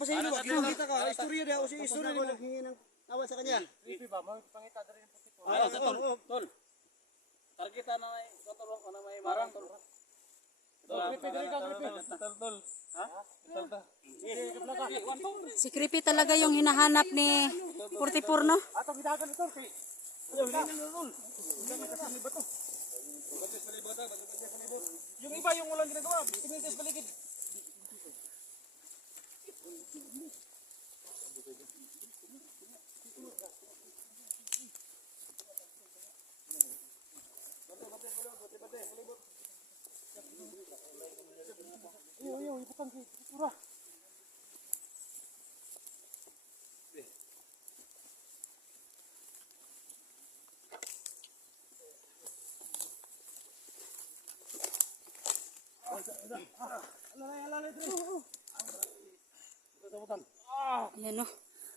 pa sa inyo. Kita ka, istorya daw si istorya mo naghingi ng awa sa kanya. Pipi ba? May pangita diri yung puti po. Ah, tol, Tol. Targeta na may katulong ko na may marang tol. Si Creepy talaga yung hinahanap ni 44, no? Atong gidagan ito kay. Na na. Yung iba yung walang ginagawa, tinitis paligid. Iputan ki, pura. Ayan, no?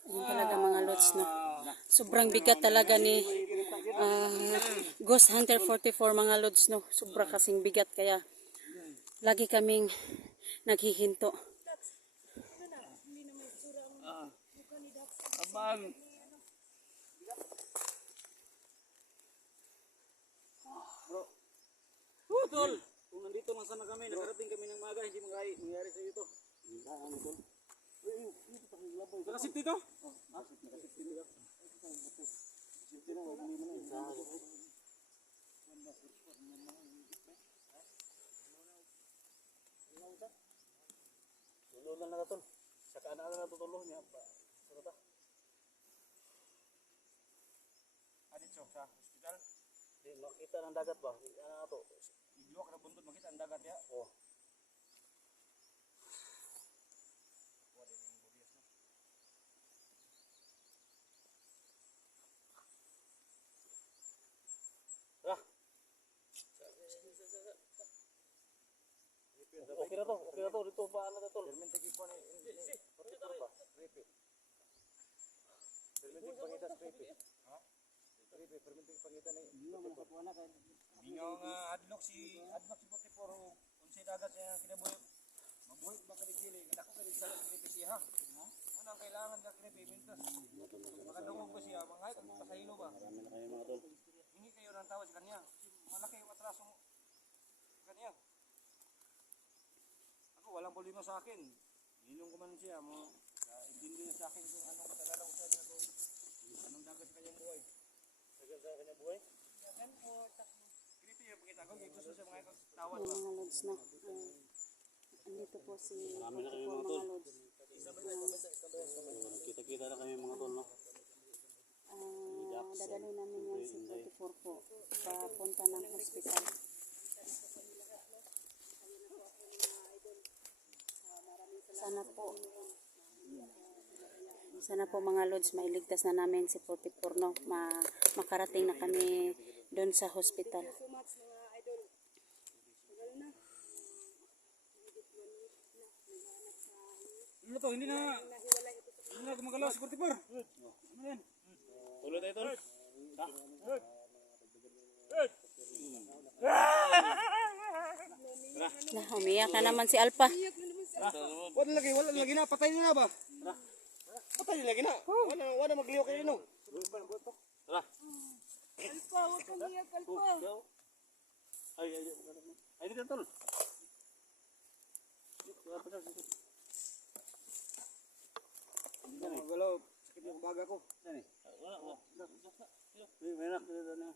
Ayan talaga mga lods, no? Sobrang bigat talaga ni ah, Ghost Hunter 44 mga lods, no? Sobra kasing bigat kaya lagi kaming naghihinto. Abang. Bro. Putol! Kung nandito man kami, nakarating kami ng maga, hindi mangyari, mangyari sa dito. Ano tol? Nakasip dito? Ha? Nakasip dito. Sip na, wag mo na. Sa Tulo lang na tol. Sa kanan na tutulo niya. Sa ta. Adit so sa hospital. Di makita ng dagat ba? Ano na to? Iglo ka na buntod makita ang dagat ya. Oh. Wala din yung budias no. Ah. Okay na to, okay na to, dito pa ano na to. Permente ki pa ni Pati ba? Repeat. Permente pangita repeat. Ha? Repeat, permente pangita ni. Dingo mo kay. Dingo nga adlok si adlok si 44 unsa dagat siya kinabuhi. Mabuhi ba ka digili? Dako ka sa repeat siya ha. Ano ang kailangan ka repeat mintas? Makadungog ba siya? Mga hayt pasahilo ba? Marami na kayo mga tol. Hingi kayo ng tawad kanya. Malaki yung atraso mo. Kanya. Ako, walang problema sa akin. Ninong ko man siya, mo, uh, intindi na sa akin kung anong matalala ko sa niya kung anong dagat sa kanyang buhay. Dagat sa kanyang buhay? Dagan po, takbo. Kinito yung pakita ko, gusto siya mga tawad ba? mga lods, no? Ah, andito po si 44 mga lods. Kita-kita na kami mga tol, no? Ah, dadalhin namin yan si 44 po papunta ng hospital. Sana po sana po mga lods mailigtas na namin si 44 no Ma makarating na kami doon sa hospital. Ano to, hindi na, hindi na gumagalaw si Portipor. Ano yan? Tuloy tayo tol. Ha? Na, umiyak na naman si Alpha. Wala lagi, wala lagi na patay na ba? Patay na lagi na. Wala wala magliw kayo no. Tara. Alpa, huwag kang iyak, Alpa. Ay, ay, ay. Ay, dito tol. Galaw, sakit yung baga ko. Wala, wala. May merak dito na.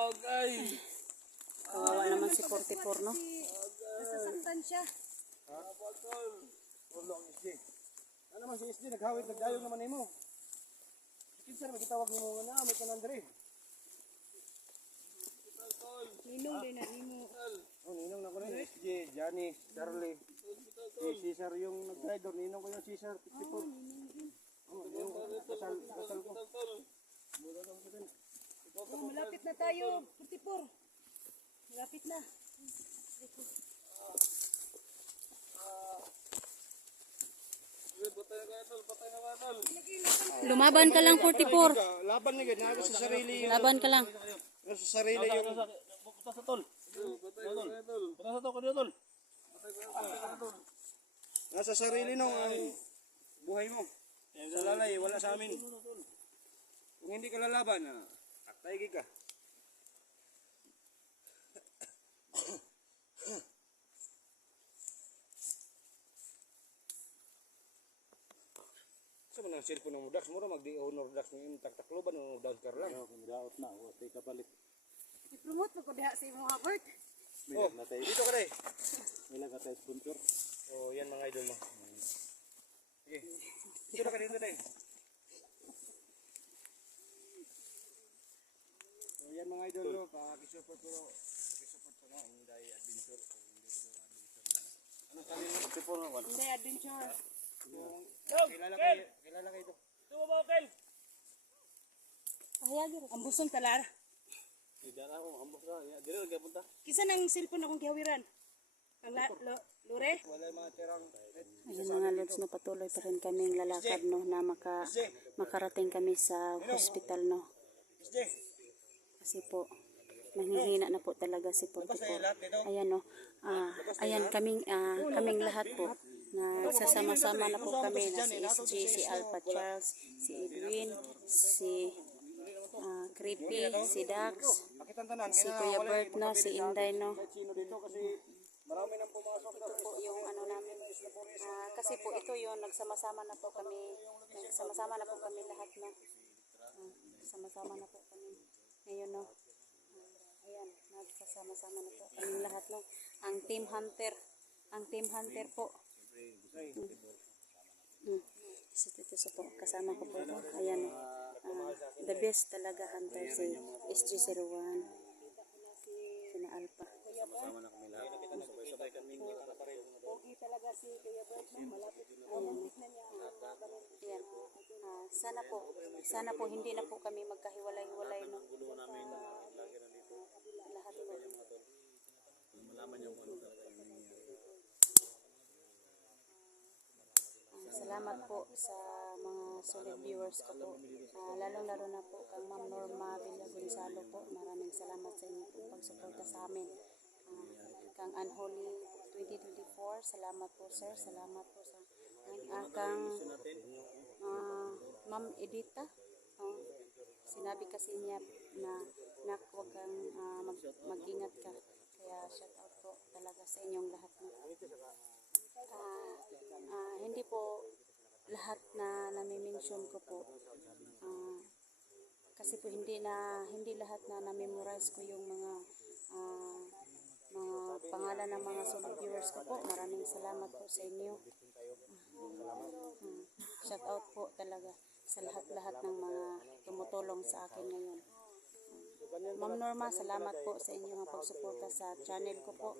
Okay. Kawawa naman si 44 no. Nasasaktan siya. Ulo ang SJ. Ano man si SJ naghawit nagdayong naman nimo. Kinsa na magitawag nimo nga na may tanan diri. Ninong din na nimo. Oh, ninong na ko ni SJ, Johnny, Charlie. Si Cesar yung nag-driver, ninong ko yung Cesar 54. Oh, yung kasal, kasal ko. Oh, malapit na tayo, 44. Lapit na. Lumaban ka lang 44. Laban na ganyan, nasa sarili Laban ka lang. nasa sarili yung, Punta sa tol. Punta sa tol, kanina tol. nasa sarili nung ang buhay mo. Sa lalay, wala sa amin. Kung hindi ka lalaban, ah, taigi ka. Sa man ang cellphone ng Dax, mura magdi-honor Dax ng taktakloban o Dax kar lang. Daot na, o, tay kapalit. I-promote mo ko diha sa imong Robert. Oh, dito ka day. Wala ka tayo sponsor. Oh, yan mga idol mo. Sige. Dito na ka dito day. So, yan mga idol mo, pakisupport ko. Pakisupport ko na, hindi adventure. Ano sabi mo? Tipo na, wan. Hindi, adventure. Kilala kayo, kilala kayo ito. Ang busong talar. Hindi na ako, ambos na. Dili na kaya punta. Kisa nang cellphone akong gihawiran. Ang la, lo, lure. Wala yung mga tirang. Ayun mga lods no patuloy pa rin kaming lalakad no na maka makarating kami sa hospital no. Kasi po nanghihina na po talaga si 44. Ayan no. Ah, ayan kaming ah, kaming lahat po na sasama-sama na po kami na si SG, si Alpha Charles, si Edwin, si ah, Creepy, si Dax, Pakitan tanan. si Kuya Bert no, si Inday no. Marami nang pumasok na po yung ano namin. Ah, kasi po ito yung nagsama-sama na po kami. Nagsama-sama na po kami lahat. Ah, sama-sama na po kami. Ngayon no. Ah, ayan, nagsasama-sama na po kami lahat no. Ang Team Hunter. Ang Team Hunter po. Hmm. So, dito sa po, kasama ko po ito. Ayan. Ah, the best talaga hunter si SG01. Sina Alpha. Pogi talaga si Kuya Bert. no? Malapit. Ayan. Ah, sana po, sana po hindi na po kami magkahiwalay-hiwalay no. Ah, lahat po. Ah, salamat po sa mga solid viewers ko po. Ah, lalong-lalo na po kang Ma'am Norma Villa Gonzalo po. Maraming salamat sa inyo po pagsuporta sa amin. Ah, kang Unholy 2024, salamat po sir. Salamat po sa ah, kang ah, Ma'am Edita. ah, sinabi kasi niya na nak kang ah, mag, mag-ingat ka. Kaya shout out po talaga sa inyong lahat. No? Ah, ah, hindi po lahat na nami-mention ko po. Ah, kasi po hindi na hindi lahat na na-memorize ko yung mga ah, mga pangalan ng mga viewers ko po. Maraming salamat po sa inyo. Hmm. Shout out po talaga sa lahat-lahat ng mga tumutulong sa akin ngayon. Ma'am Norma, salamat po sa inyong pagsuporta sa channel ko po.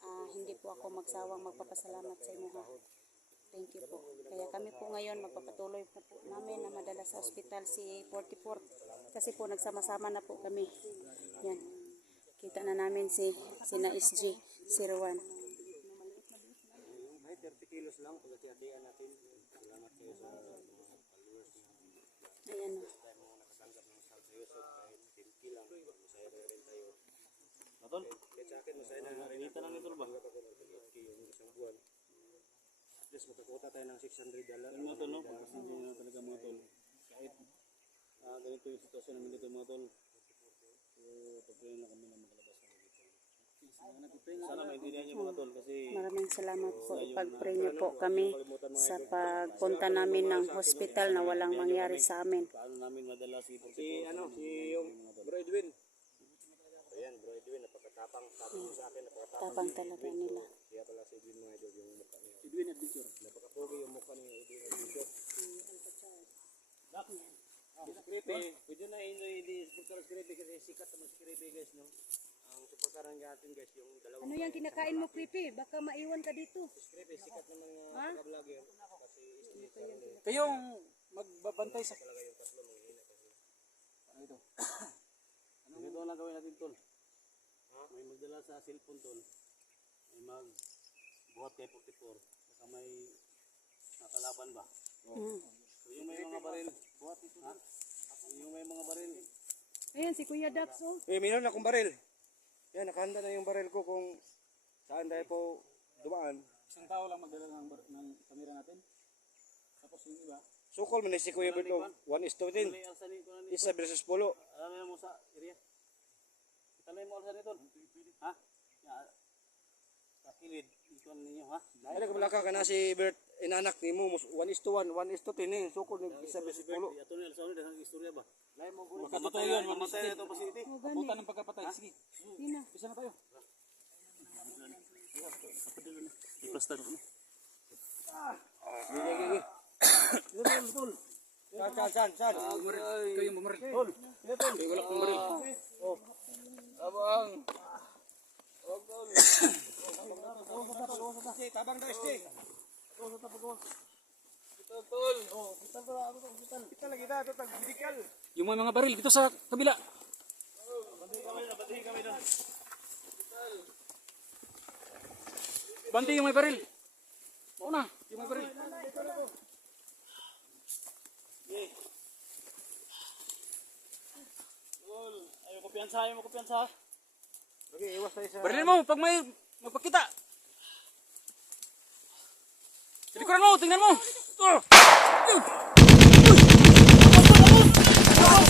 Ah, hindi po ako magsawang magpapasalamat sa inyo ha. Thank you po. Kaya kami po ngayon magpapatuloy po, po namin na madala sa ospital si 44 kasi po nagsama-sama na po kami. Yan. Kita na namin si sina SG 01. May 30 kilos lang, pagkatiatian natin. Salamat kayo sa mga followers niyo. Ayan o. Tayo mga nakatanggap ng South Yusuf kahit 10 kilang. Masaya na rin tayo. Natol? Kahit sa akin, masaya na rin. Kita lang ito ba? Tanggap ako ng 8K yung isang buwan. At least makakuha tayo ng 600 dollar. Yung mga tol, no? Pag hindi na talaga mga tol. Kahit ah, ganito yung sitwasyon namin dito mga tol. So, pag-pray na kami na makalabas kami dito. Sana maintindihan niyo mga tol kasi Maraming salamat po. Ipag-pray niyo po kami sa pagpunta namin ng hospital na walang mangyari sa amin. paano namin madala si Si ano, si yung Bro Edwin. Ayan, Bro Edwin, napakatapang. Sabi mo sa akin, napakatapang. Tapang talaga nila. Kaya pala si Edwin mga idol, yung. Edwin Adventure. Napakapogi yung mukha ni Edwin Adventure. Creepy, pwede na ino hindi sponsor si Creepy kasi sikat naman si Creepy guys no. Ang supportaran natin guys, yung dalawang Ano yung kinakain mo, Creepy? Baka maiwan ka dito. Creepy, sikat ng mga Ha? vlogger. Kasi yung magbabantay sa Talaga yung tatlo, manghihina kasi. ano ito? ano ito na gawin natin tol? May magdala sa cellphone tol. May mag buhat kay 44. Saka may nakalaban ba? Mm. So yung may mga baril, buhat ito ha? Yung may mga baril, Ayan, si Kuya Dax, oh. Eh, meron akong baril. Yan, nakahanda na yung baril ko kung saan tayo po dumaan. Isang tao lang magdala ng, bar- ng kamera natin. Tapos yung iba, Sukol man si Kuya Berto. 1 is to 10. may alsa ni ko na ni. Isa versus pulo. Alam mo sa area. Itanay mo alsa nito. Ha? Ya, sa kilid, ito ninyo ha? Ay, nagbalaka ka na si Bert, inanak ni mo. 1 is to 1, 1 is to 10 eh. Sukol ni isa versus pulo. Ato ni ni daghang istorya ba? Lain mo gulo. Totoo yun, mamatay na ito pasiliti. kaputan ng pagkapatay. Sige, Yun na. isa na tayo. Iplastar ko. Saan, saan, saan, saan? Ikaw yung bumaril. Wala kong baril. Tabang daw, este. Kita lagi dah, tu tak bidikal. Yung mga mga baril dito sa kabila. Banti yung may baril. Mauna, yung may baril. Ayaw ko piyansa, ayaw mo ko piyansa. Lagi, iwas tayo sa... Barilin mo pag may magpakita. Silikuran mo, tingnan mo. Oh!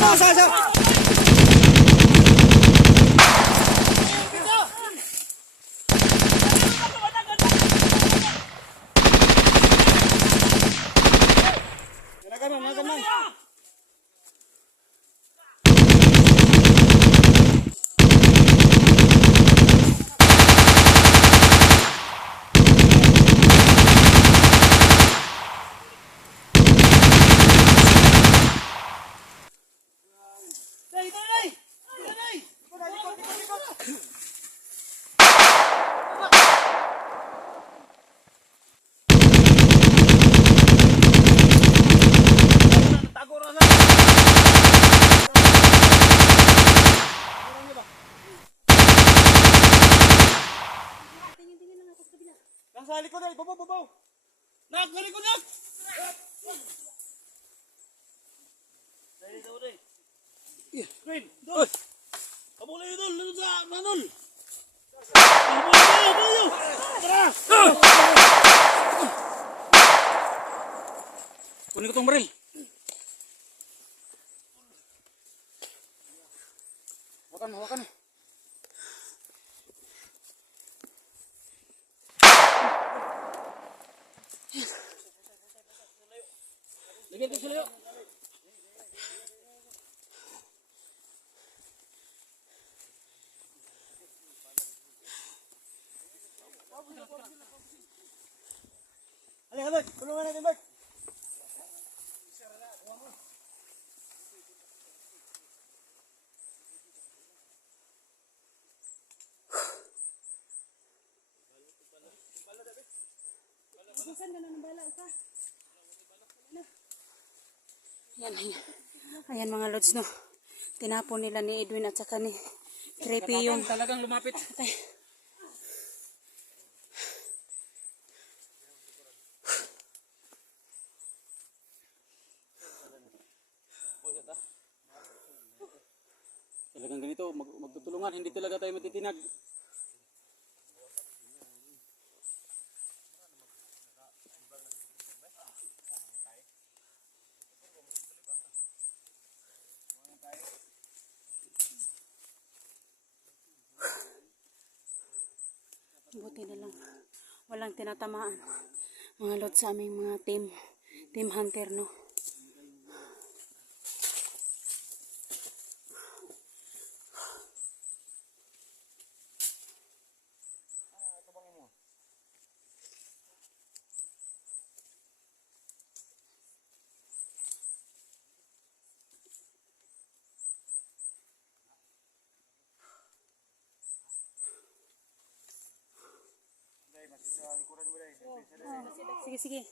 Sa, sa, sa! Nagaman, nagaman. Tingin-tingin lang ako sa kabila. Nasa likod na, babaw, babaw. Nak, balik ko nak! Dahil daw rin. Green, dol! Kabulay yun dol, lalo sa manol! Kunin ko tong baril. Hawakan mo, hawakan mo. Ko sila yun. Halika, Bert. Tulungan natin, Bert. Magusan ka na ng bala, Alpha. Ayan, ayan. Ayan mga lods, no. Tinapon nila ni Edwin at saka ni Creepy yung... Talagang lumapit. Tay. Talagang ganito, mag magtutulungan, hindi talaga tayo matitinag. Walang tinatamaan. Mga lods sa aming mga team. Team hunter, no. Sige, sige.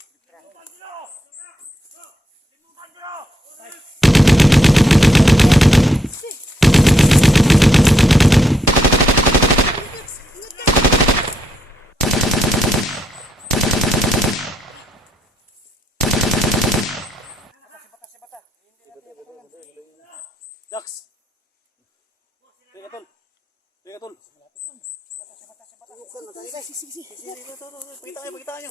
Dax. Teka tol. Teka tol. Sige, sige, sige. Pakita kayo, pakita kayo.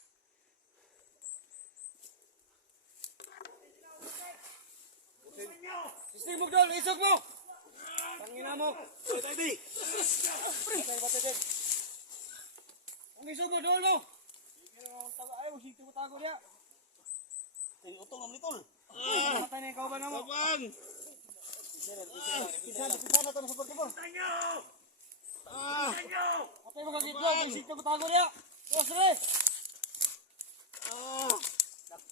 Sistem mo dol, isog mo! Tangina mo! Ito. Patay ba tayo? Ang isog mo dol no! Ayaw, sige ko tago niya. Ito, utong ang litol. Patay na ikaw ba na mo? Kapang! Pisa na, pisa na ito sa pagkibon. Patay mo kagitlo, sige ko tago niya. Dos re!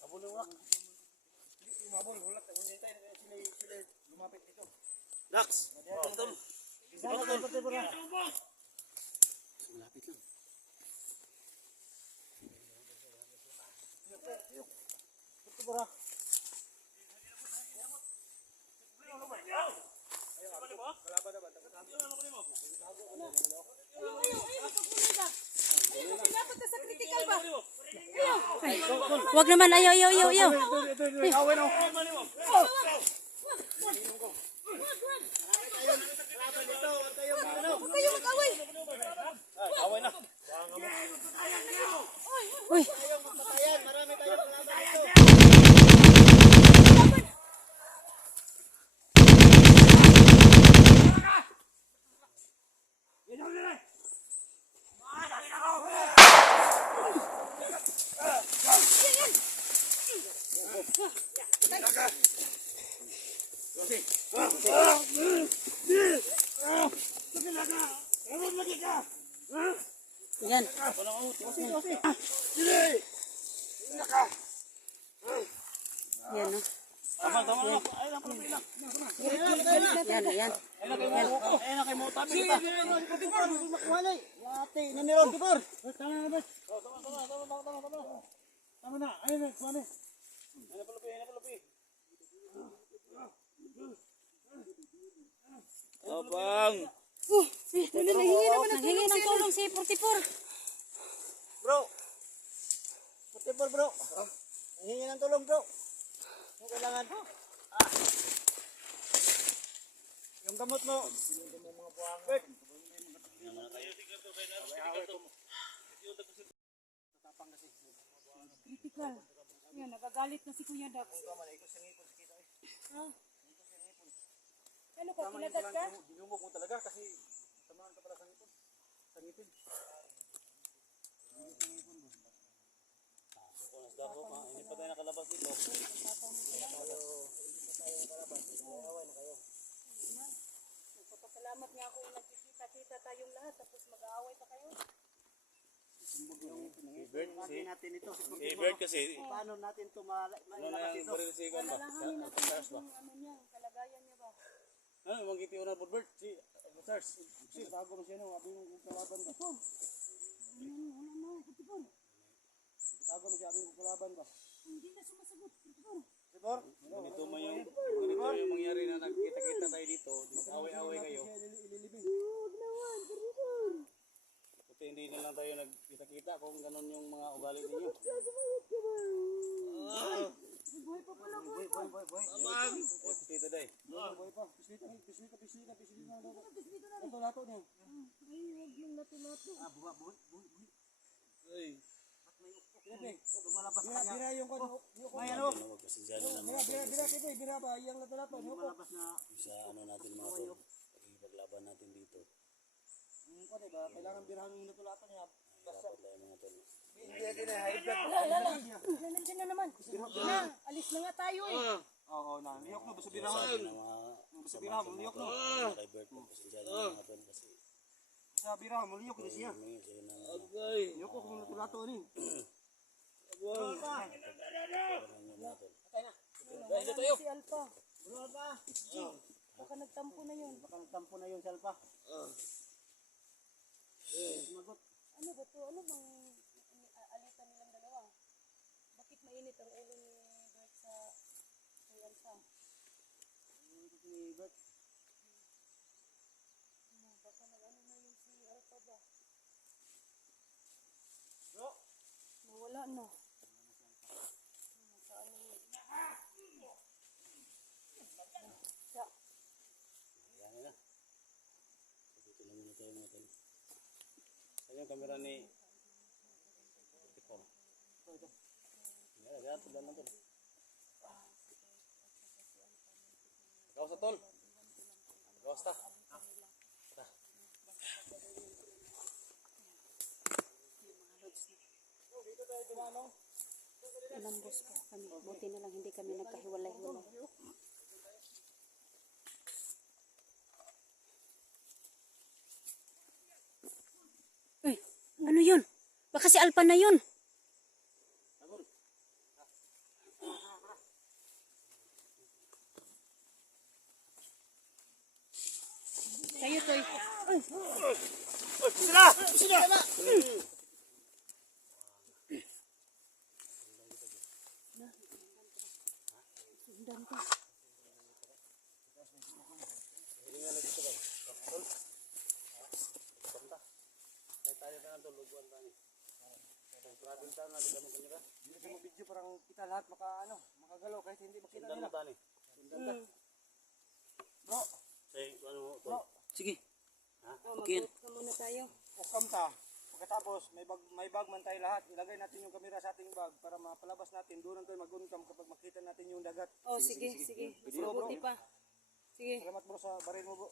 Kabulong wak. Mabol, hulat. Sila, sila lumapit dito. Dax. Oh, na. Malapit lang. Pagkibon na. Dapat na sa critical ba? Wag naman. Ayaw, ayaw, ayaw, ayaw. Huwag kayo mag-away. Away na. Uy. Yan. Yan, no? Tama, tama na. Ay, na pala. Yan, yan. Ay, na kayo mo. Ay, na kayo mo. Tabi kita. Makuhalay. Yate, naniron. Kipor. Tama na ba? Tama, tama, tama, tama, tama, tama. Tama na. Ay, na, kuhalay. Ay, na pala pi, ay, na pala pi. Abang. Oh, eh, nanghingi naman ng tulong si 44. Bro. Kipor, bro. Hingi ng tulong, bro. Ang kailangan. Ah. Yung gamot mo. Bert. Critical. Yan, nagagalit na si Kuya Dax. Ha? Ano ka, kinagat ka? Dinumog mo talaga kasi tamaan ka pala sa ngipin. Sa ngipin. Hindi pa tayo nakalabas dito. Nagpapasalamat nga ako yung nagkikita-kita tayong lahat tapos mag-aaway pa kayo. Lagi natin ito. Si Bert kasi, Paano natin ito ba? Alalahanin natin yung ano niya, ang kalagayan niya ba? Ano, mangiti una po Bert? Si, Stars. Si, tago mo siya no, abi yung kalaban ba? Ano, ano, ano, Kutipon. Tago mo siya, abi yung kalaban ba? Hindi na sumasagot, Kutipon. Sibor? Ganito man yung, ganito yung mangyari na nagkita-kita tayo dito, mag-away-away kayo. Huwag naman, Kutipon. Buti hindi na lang tayo nagkita-kita kung ganun yung mga ugali ninyo. Buhay pa pala, buhay pa. Boy, boy. Abang! Eh, tito day. Boy pa, pislita, pislita, pislita, pislita na daw. Ito lato niya. Ay, huwag yung lato-lato. Ah, buwa, buwa, buwa. Ay. Lumalabas Bira, ka niya. bira yung kwan. Yung May ano? Bira, bira, bira, kito, bira ba? Iyang lato lato. Yung kwan. Lumalabas na Sa ano natin mga tol, pagkipaglaban natin dito. Yung kwan, diba? Kailangan birahan yung lato niya. Basta, tayo mga tol. hindi yan na high blood. Na, nandiyan na naman. Na, alis na nga tayo eh. Oo, na. Liyok na, basta birahan. Mga Basta birahan, liyok na. kay Bert, pasensya na mga tol kasi Basta birahan, liyok na siya. humingi sa'yo ng Liyok ko kung lato lato ni. ano nyo mga tol. Wala na si Alpha. Baka nagtampo na yun. Baka nagtampo na yun, Salpa. Ano ba to? Ano bang alitan nilang dalawa? Bakit mainit ang ulo ni Bert sa ni Bert. Wala na. Dito lang tol. Saan yung camera ni... Ito. Ito, ito. Yan, yan, tulan lang tol. Ikaw sa tol. Ikaw sa Inambos po kami. Buti na lang hindi kami nagkahiwalay-hiwalay. Uy, ano yun? Baka si Alpa na yun. Kayo, Toy. Sundan ka. Tayo tayo na lang tol. Luguan tayo. Maraming tayo natin kami kamera. Hindi ko video parang kita lahat maka ano, makagalaw kahit hindi makita Sundan nila. mo tani. Bro, Say, ano mo tol? Sige. Ha? Okay. ka muna ukam ta. Pagkatapos, may bag, may bag man tayo lahat. Ilagay natin yung kamera sa ating bag para mapalabas natin. Doon tayo mag-uncam kapag makita natin yung dagat. Oh, sige, sige. Mas mabuti pa. Sige. Salamat bro sa baril mo bro.